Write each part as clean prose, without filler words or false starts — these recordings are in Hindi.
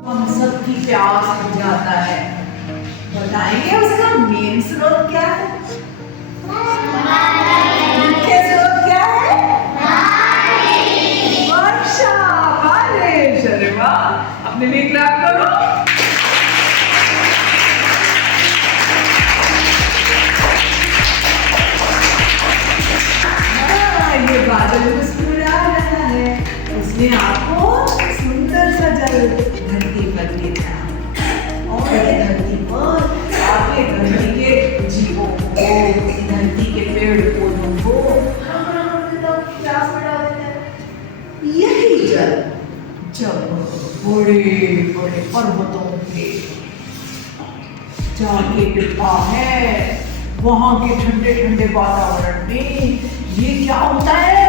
हम सबकी प्यास बुझ जाता है। बताएंगे उसका मेन स्रोत क्या है? मुख्य स्रोत क्या है? वर्षा, बारिश। अरे वाह, अपने लिए क्लैप करो। ये बादल मुस्कुरा रहा है, उसने आपको सुंदर सा जल धरती पर दिया और ये धरती पर आपके धरती के जीवों को, धरती के पेड़ पौधों को प्यास मिटा देता है। यही जल जब बड़े बड़े पर्वतों पे जाके गिरता है, वहां के ठंडे ठंडे वातावरण में ये क्या होता है?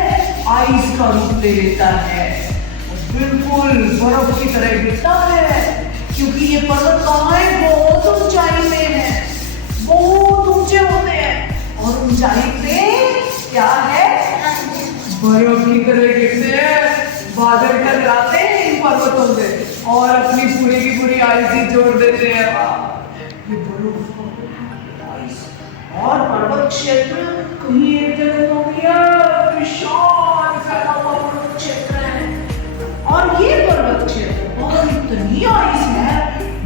आइस का रूप ले लेता है, बिल्कुल बर्फ की तरह गिरता है। क्योंकि ये पर्वत कहाँ है? बहुत ऊंचाई में है, बहुत ऊंचे होते हैं और ऊंचाई पे क्या है? बर्फ की तरह गिरते हैं। बादल टकराते हैं इन पर्वतों से और अपनी पूरी की पूरी आइस ही जोड़ देते हैं। ये बर्फ और पर्वत क्षेत्र कहीं एक जगह तो गया, विशाल फैला हुआ पर्वत क्षेत्र है। और ये पर्वत क्षेत्र और इतनी आइस है,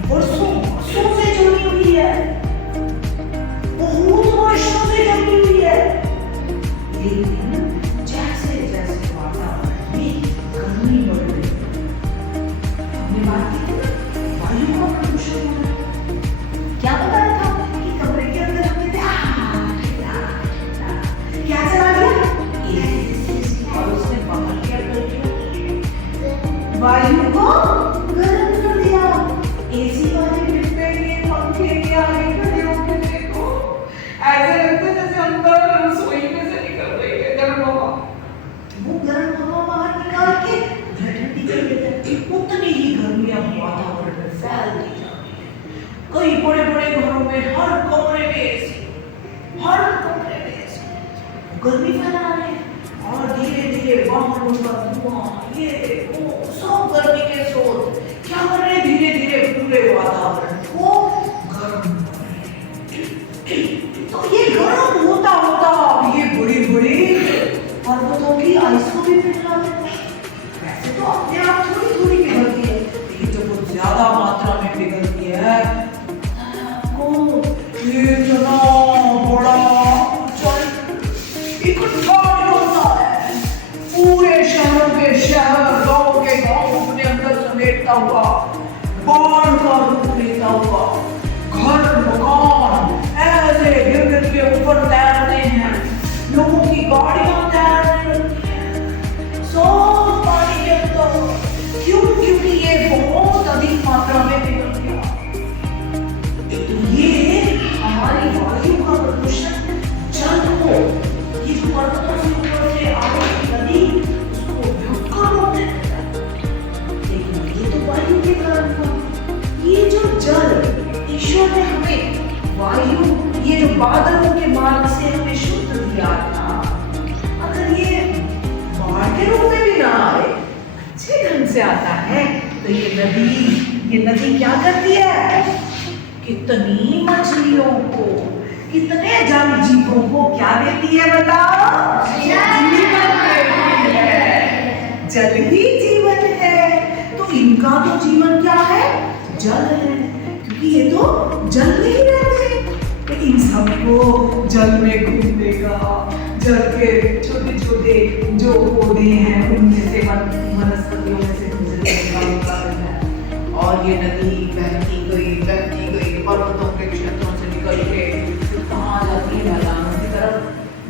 वर्षों वर्षों से जमी हुई है, बहुत वर्षों से जमी हुई है। लेकिन जैसे जैसे वातावरण में गर्मी बढ़ रही है, हमने बात की थी ना वायु का प्रदूषण हो रहा है। क्या बताया था कि कमरे के अंदर हमने क्या चला दिया? और उसने बाहर क्या कर दिया? वायु को गर्म कर दिया। एसी वाले डिब्बे के पंखे के आगे खड़े होकर देखो, ऐसे लगता है जैसे अंदर रसोई में से निकल रही है गर्म हवा। वो गर्म हवा बाहर निकाल के ठंडी कर देता है। उतनी ही गर्मी अब वातावरण में फैलती जा रही है। कई बड़े बड़े घरों में हर कमरे में एसी, हर कमरे में एसी, गर्मी फैला रहे हैं। और धीरे धीरे वाहनों का धुआं, ये वो सब गर्मी के स्रोत क्या कर रहे हैं? धीरे धीरे पूरे वातावरण को गर्म कर रहे हैं। तो ये गर्म होता होता ये बड़ी बड़ी पर्वतों की आइस को भी पिघला देता है। वैसे तो अपने आप थोड़ी थोड़ी पिघलती है, लेकिन जब बहुत ज्यादा मात्रा में पिघलती है आपको ये इतना बड़ा इकट्ठा होता है, पूरे शहरों के शहर, गांव के गांव अपने अंदर समेटता हुआ, बाढ़ का रूप लेता हुआ, घर मकान ऐसे गिर के ऊपर तैरते हैं, लोगों की गाड़ियां तैरने लगती हैं, सब पानी के अंदर। क्यों? क्योंकि ये बहुत अधिक मात्रा में पिघल गया। तो ये हमारी वायु का प्रदूषण जल को, ये जो पर्वतों से ऊपर से आ रही नदी, उसको ढककर रोक देता है। लेकिन ये तो वायु के कारण हुआ। ये जो जल ईश्वर ने हमें वायु, ये जो बादलों के मार्ग से हमें शुद्ध दिया था, अगर ये बाढ़ के रूप में भी ना आए, अच्छे ढंग से आता है, तो ये नदी क्या करती है? कितनी मछलियों को, कितने जल जीवों को क्या देती है? बताओ। जीवन देती है। जल ही जीवन है, तो इनका तो जीवन क्या है? जल है, क्योंकि ये तो जल में ही रहते हैं। तो इन सबको जल में घूमने का, जल के छोटे छोटे जो पौधे हैं उनमें से वनस्पतियों में से गुजरने का मौका मिलता है। और ये नदी बहती गई पर्वतों के क्षेत्रों से निकल के कहाँ जाती है? मैदानों की तरफ।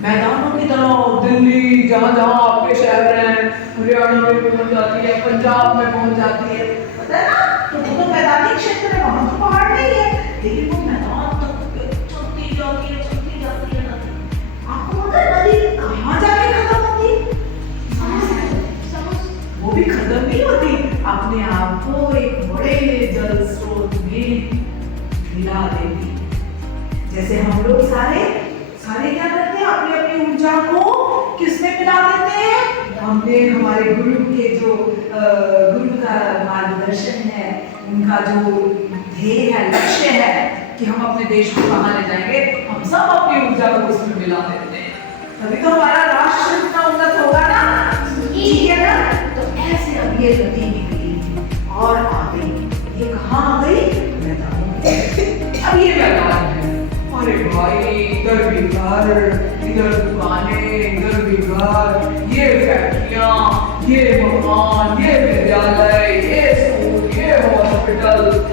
मैदानों की तरफ दिल्ली, जहाँ जहाँ आपके शहर हैं, हरियाणा में पहुंच जाती है, पंजाब में पहुंच जाती है, पता है ना? तो मैदानी क्षेत्र है, वहां तो पहाड़ नहीं है, लेकिन वो मैदान तक चलती जाती है नदी। आपको पता है नदी कहाँ जाके खत्म होती है? वो भी खत्म नहीं होती, अपने आप को एक बड़े जल स्रोत में मिला देती। जैसे हम लोग सारे क्या करते हैं? अपनी अपनी ऊर्जा को किसमें मिला देते हैं? हमने हमारे गुरु के जो गुरु का मार्गदर्शन है, उनका जो ध्येय है, लक्ष्य है कि हम अपने देश को कहाँ ले जाएंगे, हम सब अपनी ऊर्जा को उसमें मिला देते हैं, तभी तो हमारा राष्ट्र इतना उन्नत होगा ना। ठीक है ना। तो ऐसे अब ये नदी निकली और आ गई, ये कहाँ आ गई, अब ये मैदान है। अरे भाई इधर भी घर, इधर दुकानें, इधर भी घर, ये फैक्ट्रियां, ये मकान, ये विद्यालय, ये स्कूल, ये हॉस्पिटल,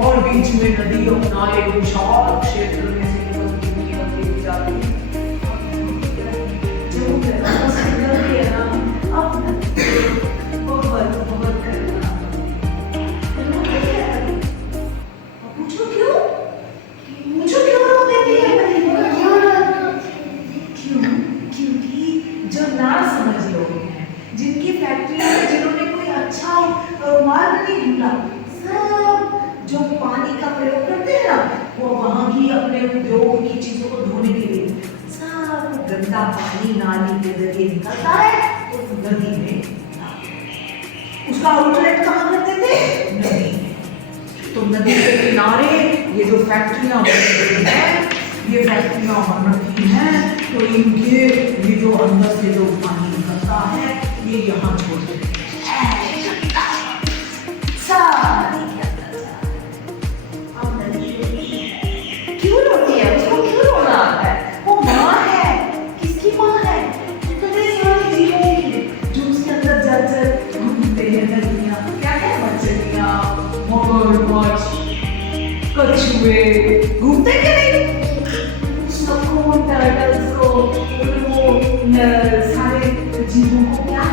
और बीच में नदी अपना एक विशाल क्षेत्र में से निकलती जाती है। जिनकी फैक्ट्री में जिन्होंने कोई अच्छा मार्ग नहीं ढूंढा, सब जो पानी का प्रयोग करते हैं ना, वो वहां की अपने उद्योग की चीजों को धोने के लिए सब गंदा पानी नाली के जरिए निकलता है तो नदी में, उसका आउटलेट कहाँ करते थे, नदी में। तो नदी के किनारे ये जो फैक्ट्रियां बन रही हैं, ये फैक्ट्रियां बन रखी हैं, तो इनके ये जो अंदर से जो पानी निकलता है ये यहाँ छोड़ देते हैं। क्यों रोती है, उसको क्यों रोना आता है, वो माँ है, किसकी माँ है, कितने सारे जीवों की जो उसके अंदर जल घूमते हैं, नदियाँ, क्या क्या मछलियाँ, मगरमच्छ, कछुए घूमते के नहीं, सबको टर्टल्स को, सारे जीवों को क्या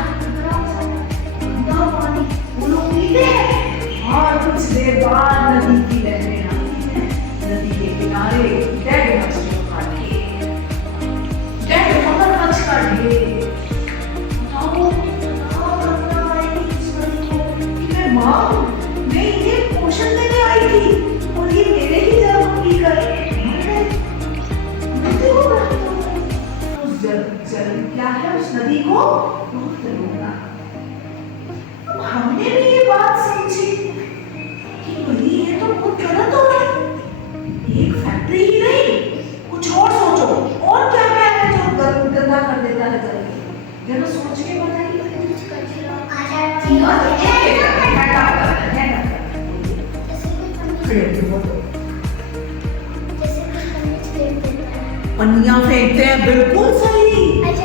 पानी वो लोग पीते हैं, और कुछ देर बाद नदी की लहरें आती हैं, नदी के किनारे डेड मछलियों का ढेर, डेड मगरमच्छ का ढेर। माँ मैं ये पोषण देने आई थी और ये मेरे ही जन्म पी गए, जल क्या है उस नदी को बहुत रोना। हमने भी ये बात समझी कि भाई ये तो बहुत गलत हो रहा है, एक फैक्ट्री ही नहीं, कुछ और सोचो, और क्या क्या है जो गंदा कर देता है जल, जरा सोच के बताइए। पन्नियां फेंकते हैं, बिल्कुल सही,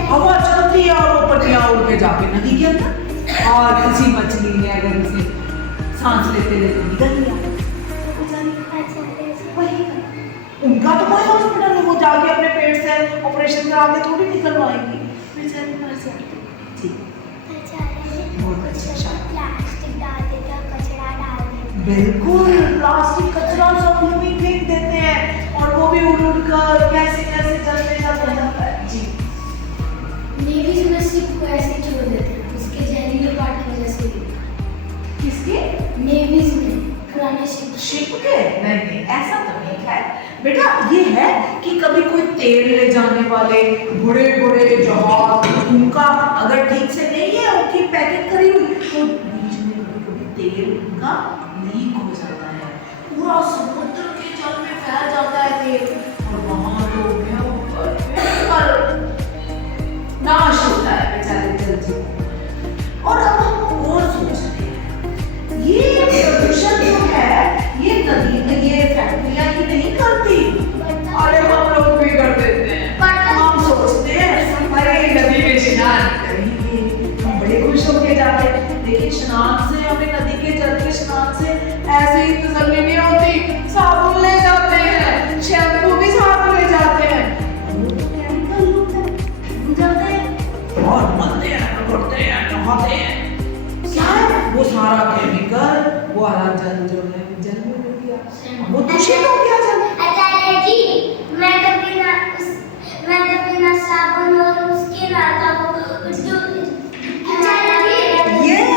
हवा चलती है और वो पन्नियां उड़ के जाके नदी के अंदर, और किसी मछली ने अगर उसे सांस लेते लेते निकल लिया, उनका तो कोई हॉस्पिटल नहीं, वो जाके अपने पेट से ऑपरेशन करा के थोड़ी निकलवाएंगी, बेचारे मर जाते। बहुत अच्छा, बिल्कुल प्लास्टिक कचरा सब लोग ही फेंक देते हैं, और वो भी उड़ उड़ कर कैसे कैसे चलते जाता है। जी नेवीज में शिप को ऐसे छोड़ देते हैं, उसके जहरीले पार्ट की वजह से। किसके? नेवीज में पुराने शिप के? नहीं, ऐसा तो नहीं है बेटा। ये है कि कभी कोई तेल ले जाने वाले बड़े बड़े जहाज, उनका अगर ठीक से नहीं है उनकी पैकेट करी हुई, तो बीच में कभी तेल उनका लीक हो जाता है, पूरा समुद्र के जल में फैल जाता है तेल, और वहां लोग नाश होता है बेचारे जल जीवों। और अब हम और सोच रहे हैं, ये प्रदूषण जो है ये नदी में ये फैक्ट्रियां ही नहीं करती, अरे हम लोग भी कर देते हैं। हम सोचते हैं अरे नदी में स्नान करेंगे, हम बड़े खुश होके जाते हैं, लेकिन स्नान से हमें नदी के जल के स्नान से ऐसे ही तसल्ली नहीं होती, साबुन ले जाते हैं, शैम्पू भी साथ ले जाते हैं, और मलते हैं, रगड़ते हैं, नहाते हैं, क्या है वो सारा केमिकल वो वाला जल जो है जल में मिल गया, वो दूषित हो गया जल। आचार्य जी मैं तो बिना साबुन और उसके लाता हूँ जो आचार्य जी मैं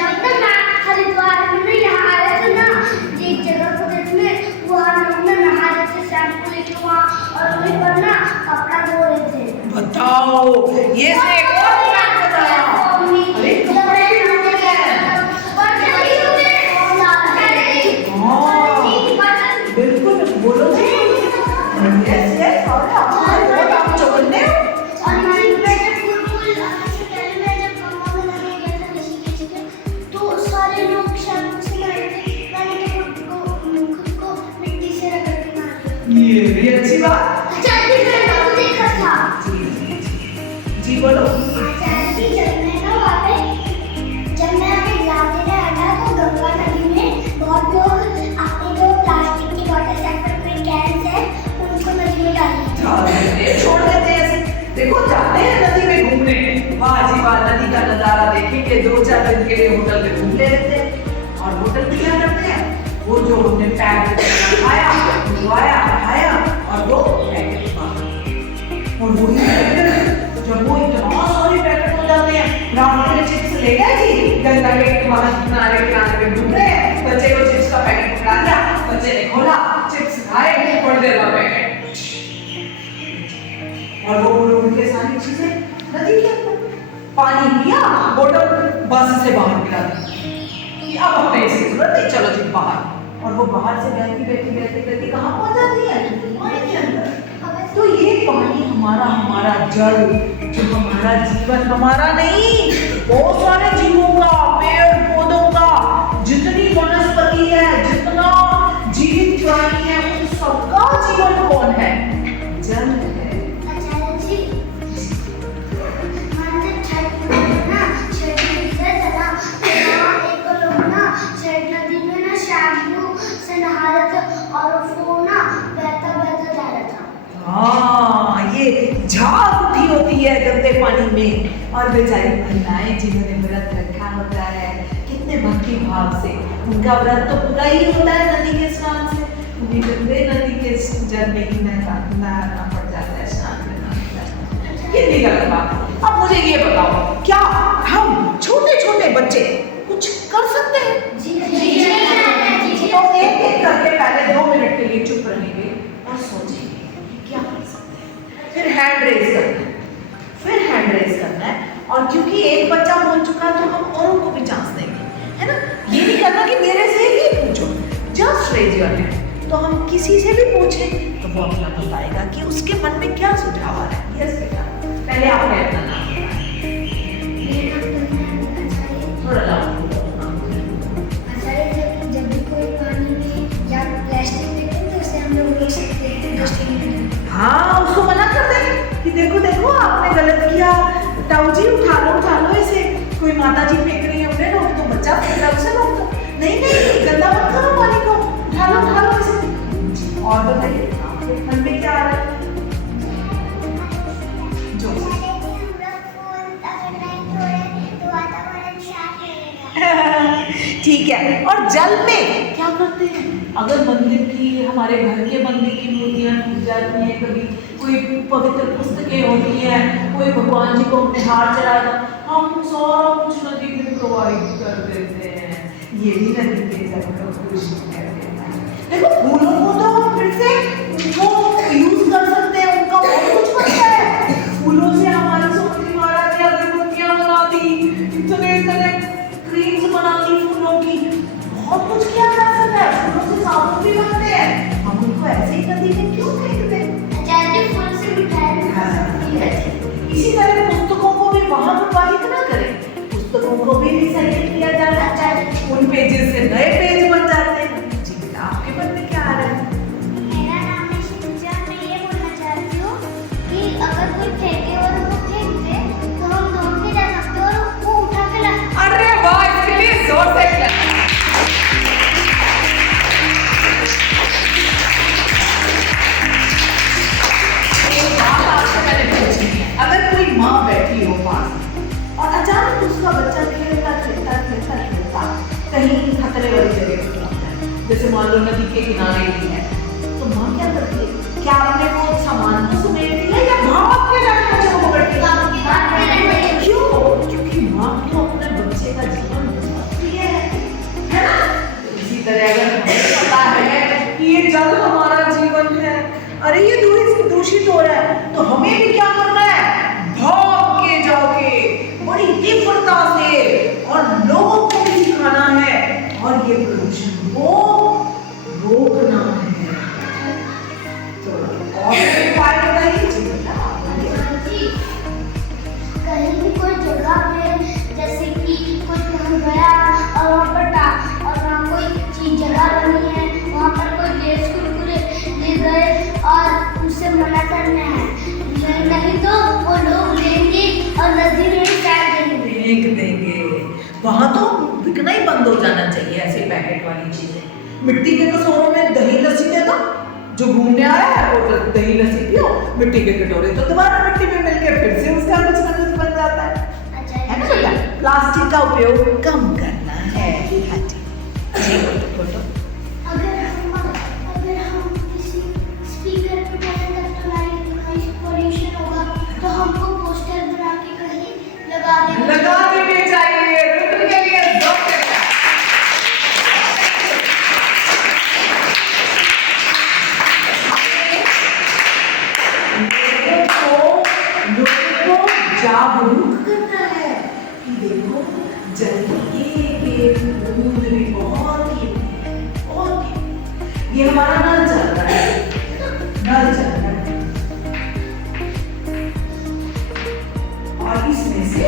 जब ना हरिद्वार में यहाँ आया था ना, एक जगह को देखने वहाँ लोग ना नहा रहे थे, शैम्पू लेके वहाँ, और वहीं पर ना कपड़ा धो रहे थे। बताओ ये से एक और बात बताया, अरे कपड़े ये भी अच्छी बात। आचार्य जी मैंने वो देखा था। जी बोलो। आचार्य जी जब मैं अपने एग्जाम देने आया था तो गंगा नदी में बहुत लोग अपने जो प्लास्टिक की बॉटल या फिर कोई कैन है उनको नदी में डाली। छोड़ देते हैं ऐसे। देखो जाते हैं नदी में घूमने, वाह जी वाह, नदी का नजारा देखेंगे, 2-4 दिन के लिए होटल में घूम ले लेते हैं। और होटल में क्या करते हैं, वो जो हमने पैक खाया खाया और वो पैकेट और वो जब वो इतना सारे पैकेट हो जाते हैं, राउंड में चिप्स ले गए जी, गंगा के किनारे पे घूम रहे हैं, बच्चे को चिप्स का पैकेट पकड़ा दिया, बच्चे ने खोला, चिप्स खाए और दे रहा पैकेट, और वो उनके सारी चीजें नदी के अंदर, पानी पिया, बोतल बस से बाहर गिरा दी, अब हमें इसकी जरूरत नहीं, चलो जी बाहर। और वो बाहर से बहती कहाँ पहुंच जाती है, पानी के अंदर। तो ये पानी हमारा जल, जो हमारा जीवन, हमारा नहीं, बहुत सारे जीवों का, पेड़ पौधों का, जितनी वनस्पति है, जितना जीवित प्राणी है, उन सबका जीवन कौन है, जल है। हाँ, ये झाग उठी होती है गंदे पानी में, और बेचारी महिलाएं जिन्होंने व्रत रखा होता है कितने भक्ति भाव से, उनका व्रत तो पूरा ही होता है नदी के स्नान से, उन्हें गंदे नदी के जल में ही नहाना पड़ जाता है, स्नान करना। कितनी गलत बात। अब मुझे ये बताओ, क्या हम छोटे छोटे बच्चे कुछ कर सकते हैं? तो एक एक करके पहले 2 मिनट के लिए चुप रहेंगे और सोचेंगे क्या कर सकते हैं, फिर हैंड रेज करना है, और क्योंकि एक बच्चा बोल चुका है तो हम औरों को भी चांस देंगे, है ना। ये नहीं करना कि मेरे से ही पूछो, जस्ट रेज योर हैंड। तो हम किसी से भी पूछें तो वो अपना बताएगा कि उसके मन में क्या सुझाव आ रहा है। यस बेटा, पहले आपने अपना नाम थोड़ा लाओ। हाँ, उसको मना कर दे कि देखो आपने गलत किया, ताऊ जी उठा लो इसे, कोई माता जी फेंक रही है अपने, रोक दो, बच्चा फेंक रहा है उसे रोक दो, नहीं गंदा मत करो पानी को, उठा लो इसे। और बताइए आपके मन में क्या आ रहा है? ठीक है। और जल में क्या करते हैं, अगर मंदिर की, हमारे घर के मंदिर की मूर्तियां टूट जाती हैं, कभी कोई पवित्र पुस्तकें होती हैं, कोई भगवान जी को अपने हार चढ़ाता, हम सारा कुछ नदी में प्रोवाइड कर देते हैं। ये भी नदी के जल को दूषित कर देता है। देखो फूलों को तो हम फिर से उनको यूज कर सकते हैं, उनका बहुत कुछ बनता है। फूलों से हमारी सोनी महाराज ने अगरबत्तियां बना दी, इतने क्रीम्स बना दी फूलों की, बहुत कुछ किया जा सकता है। फूलों से साबुन भी बनते हैं, हम उनको ऐसे ही नदी में क्यों फेंक दें? आचार्य फूल से मिठाई इसी तरह पुस्तकों को भी वहां प्रवाहित ना करें, पुस्तकों को भी रिसाइकिल किया जाता है, उन पेजेस से नए पेज बन जाते हैं। जी बेटा, आपके मन में क्या आ रहा है? मेरा नाम है शिवजा, मैं ये बोलना चाहती हूँ कि अगर कोई फेंके और वो फेंक दे तो हम दौड़ के जा सकते हैं और वो उठा के ला। अरे वाह, इसके लिए जोर से क्लैप। अगर कोई माँ बैठी हो पास और अचानक उसका बच्चा खेलता कहीं खतरे वाली जगह पर पहुंचता है, जैसे मान लो नदी के किनारे ही है, तो माँ क्या करती है? क्या आपने वो सामान को समेटती है या भाग के जाके बच्चे को पकड़ती है? क्यों? क्योंकि माँ को अपने बच्चे का जीवन बहुत प्रिय है ना। इसी तरह अगर हमें पता है कि ये जल हमारा जीवन है, अरे ये दूषित हो रहा है, तो हमें भी क्या करना है? भाग के जाके बड़ी तीव्रता से और लोगों को भी सिखाना है और ये प्रदूषण को रोकना है। तो और उपाय बताइए। कहीं भी कोई जगह पे, जैसे कि कोई कहीं गया और वहाँ कोई चीज जगह बनी है, वहाँ पर कोई लेस कुरकुरे ले गए फेंक देंगे। वहां तो बिकना ही बंद हो जाना चाहिए ऐसे पैकेट वाली चीजें। मिट्टी के कटोरों में दही लस्सी देना, जो घूमने आया है वो दही लस्सी पियो, मिट्टी के कटोरे तो दोबारा मिट्टी में मिलके फिर से उसका कुछ ना कुछ बन जाता है ना बेटा। प्लास्टिक का उपयोग कम करना है। हाँ जी फोटो। अगर हम किसी स्पीकर पे बोलेंगे तो लाइट पोल्यूशन होगा, तो हमको पोस्टर बना के कहीं लगा देने चाहिए। रुकने के लिए दो लोगों को जागरूक करना है कि देखो जल्दी ये बूंद भी बहुत ही ये हमारा नल चल रहा है, नल चल रहा है और इसमें से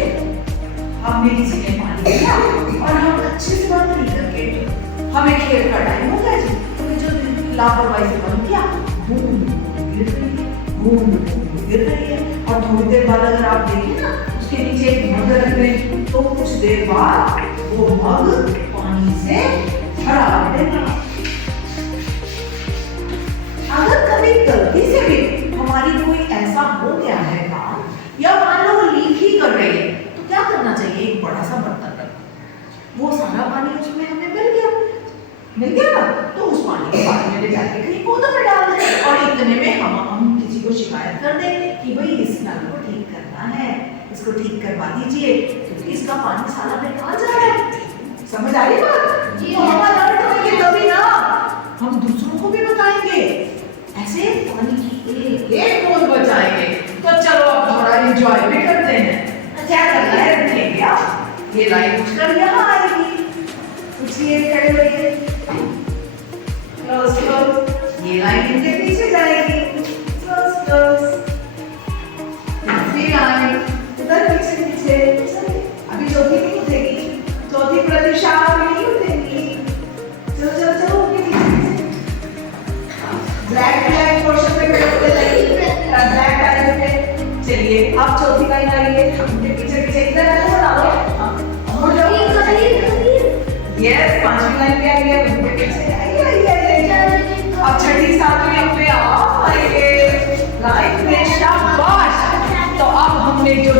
हमने किसी ने पानी दिया और हम अच्छे से बंद नहीं करके हमें खेल का टाइम हो गया जी, तो जो लापरवाही से बंद किया बूंद गिर रही है, बूंद गिर रही है। और थोड़ी देर बाद अगर आप देखें ना उसके नीचे एक मग रख दें तो कुछ देर बाद वो मग पानी से भरा रहेगा। अगर कभी गलती से भी हमारी कोई ऐसा हो गया है काम या मान लो वो लीक ही कर रही है तो क्या करना चाहिए? एक बड़ा सा बर्तन रखो, वो सारा पानी उसमें हमें मिल गया ना, तो उस पानी के बाद में ले जाके कहीं पौधों में डाल दें और इतने में हम किसी को शिकायत कर दें कि भाई इस नल को ठीक करना है, इसको ठीक करवा दीजिए क्योंकि इसका पानी सारा बेकार जा रहा है। समझ आ रही बात? जी। तो हम अलर्ट होंगे तभी ना हम दूसरों को भी बताएंगे, ऐसे पानी की एक बूंद बचाएंगे। तो चलो अब थोड़ा एंजॉय भी करते हैं। क्या करना है? देखिए क्या ये लाइन उठकर यहाँ आएगी, पूछिए खड़े होइए, क्लोज क्लोज, ये लाइन इनके पीछे जाएगी, क्लोज क्लोज, तीसरी लाइन इधर पीछे पीछे, अभी चौथी नहीं उठेगी, चौथी प्रतीक्षा नहीं उठेगी, चलो चलो चलो उनके पीछे ब्लैक पोर्शन पे खड़े होते जाइए, ब्लैक लाइन पे चलिए। अब चौथी लाइन आइए, उनके पीछे पीछे इधर आइए, मुड़ जाओ, यस पांचवी लाइन पे आइए, उनके पीछे आइए। अब छठी सातवीं अपने आप आइए लाइन में, शाबाश। तो अब हमने जो